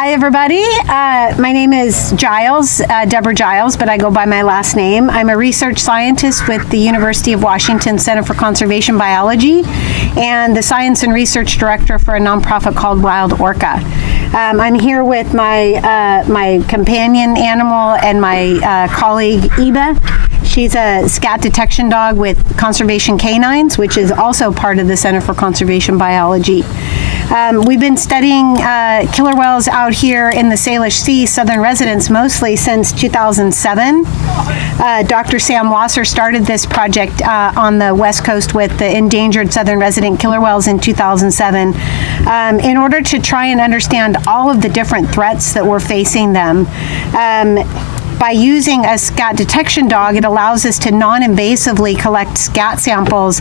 Hi, everybody. My name is Giles, Deborah Giles, but I go by my last name. I'm a research scientist with the University of Washington Center for Conservation Biology and the Science and Research Director for a nonprofit called Wild Orca. I'm here with my companion animal and my colleague, Iba. She's a scat detection dog with Conservation Canines, which is also part of the Center for Conservation Biology. We've been studying killer whales out here in the Salish Sea, southern residents mostly, since 2007. Dr. Sam Wasser started this project on the West Coast with the endangered southern resident killer whales in 2007 in order to try and understand all of the different threats that we're facing them. By using a scat detection dog, it allows us to non-invasively collect scat samples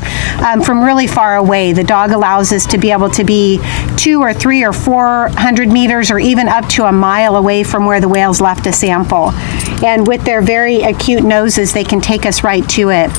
from really far away. The dog allows us to be able to be 200 or 300 or 400 meters or even up to a mile away from where the whales left a sample. And with their very acute noses, they can take us right to it.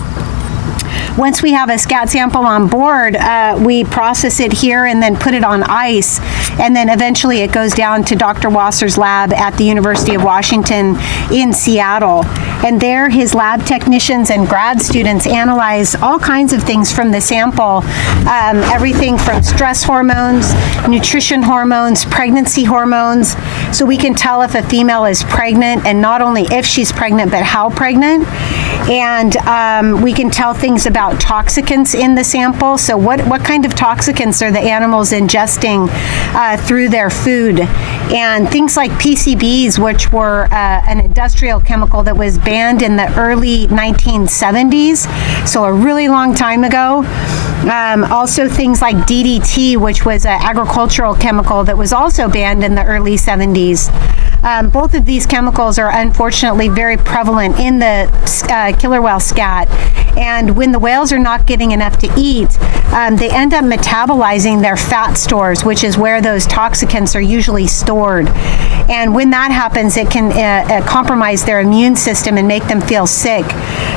Once we have a scat sample on board, we process it here and then put it on ice. And then eventually it goes down to Dr. Wasser's lab at the University of Washington in Seattle. And there his lab technicians and grad students analyze all kinds of things from the sample, everything from stress hormones, nutrition hormones, pregnancy hormones. So we can tell if a female is pregnant, and not only if she's pregnant, but how pregnant. And we can tell things about toxicants in the sample. So what kind of toxicants are the animals ingesting through their food? And things like PCBs, which were an industrial chemical that was banned in the early 1970s, so a really long time ago. Also things like DDT, which was an agricultural chemical that was also banned in the early 70s. Both of these chemicals are unfortunately very prevalent in the killer whale scat. And when the whales are not getting enough to eat, they end up metabolizing their fat stores, which is where those toxicants are usually stored. And when that happens, it can compromise their immune system and make them feel sick.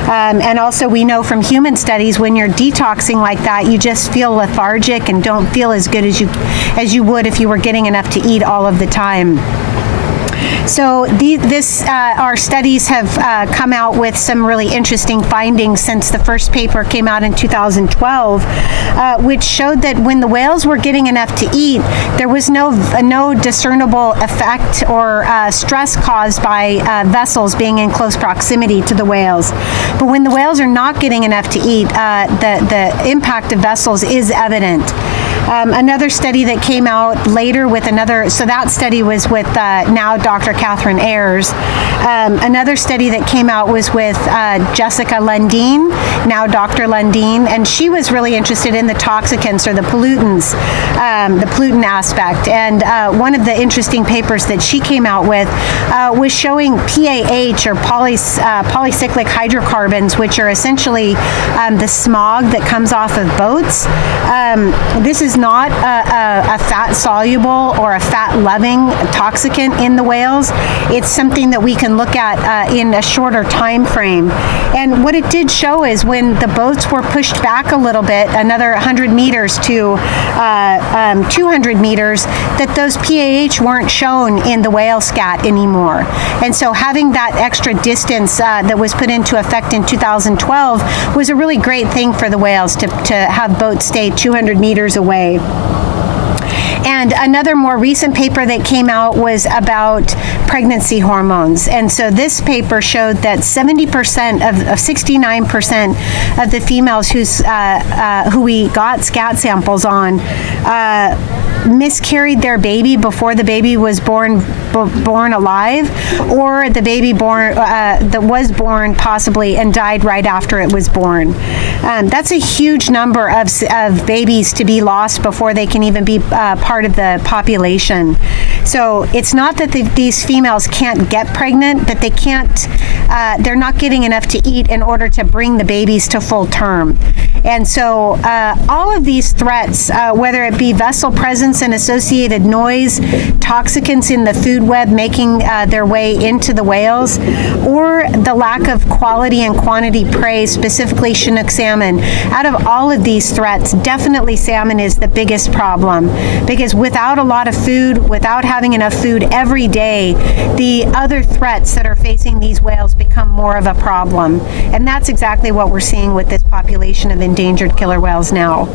And also we know from human studies, when you're detoxing like that, you just feel lethargic and don't feel as good as you would if you were getting enough to eat all of the time. So our studies have come out with some really interesting findings since the first paper came out in 2012, which showed that when the whales were getting enough to eat, there was no discernible effect or stress caused by vessels being in close proximity to the whales. But when the whales are not getting enough to eat, the impact of vessels is evident. Another study that came out later with so that study was with now Dr. Catherine Ayers. Another study that came out was with Jessica Lundeen, now Dr. Lundeen, and she was really interested in the toxicants or the pollutants, the pollutant aspect. And one of the interesting papers that she came out with was showing PAH or polycyclic hydrocarbons, which are essentially the smog that comes off of boats. This is not a fat-soluble or a fat-loving toxicant in the whales. It's something that we can look at in a shorter time frame. And what it did show is when the boats were pushed back a little bit, another 100 meters to 200 meters, that those PAH weren't shown in the whale scat anymore. And so having that extra distance that was put into effect in 2012 was a really great thing for the whales to have boats stay 200 meters away. And another more recent paper that came out was about pregnancy hormones. And so this paper showed that 69% of the females who we got scat samples on miscarried their baby before the baby was born alive, or the baby that was born possibly and died right after it was born. That's a huge number of babies to be lost before they can even be part of the population. So it's not that these females can't get pregnant, but they're not getting enough to eat in order to bring the babies to full term. And so all of these threats, whether it be vessel presence and associated noise, toxicants in the food web making their way into the whales, or the lack of quality and quantity prey, specifically Chinook salmon, out of all of these threats, definitely salmon is the biggest problem, because because without a lot of food, without having enough food every day, the other threats that are facing these whales become more of a problem. And that's exactly what we're seeing with this population of endangered killer whales now.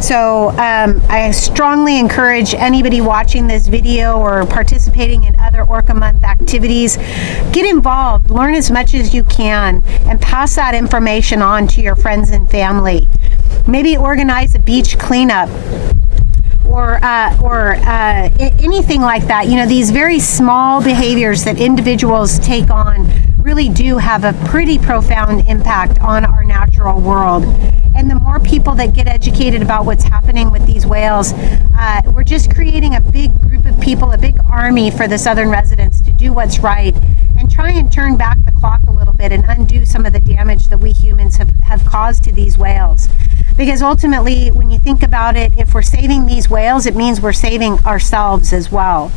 So I strongly encourage anybody watching this video or participating in other Orca Month activities, get involved, learn as much as you can, and pass that information on to your friends and family. Maybe organize a beach cleanup or anything like that. You know, these very small behaviors that individuals take on really do have a pretty profound impact on our natural world. And the more people that get educated about what's happening with these whales, we're just creating a big group of people, a big army for the southern residents to do what's right and try and turn back the clock a little bit and undo some of the damage that we humans have caused to these whales. Because ultimately, when you think about it, if we're saving these whales, it means we're saving ourselves as well.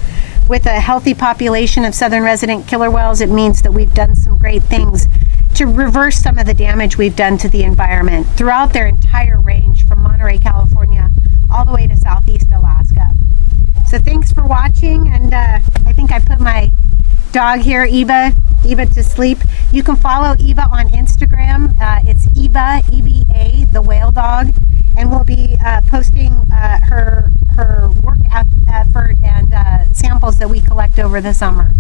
With a healthy population of southern resident killer whales, it means that we've done some great things to reverse some of the damage we've done to the environment throughout their entire range from Monterey, California, all the way to Southeast Alaska. So thanks for watching, and I think I put my dog here, Eva to sleep. You can follow Eva on Instagram. It's Eva, EBA, the whale dog, and we'll be posting her work effort and samples that we collect over the summer.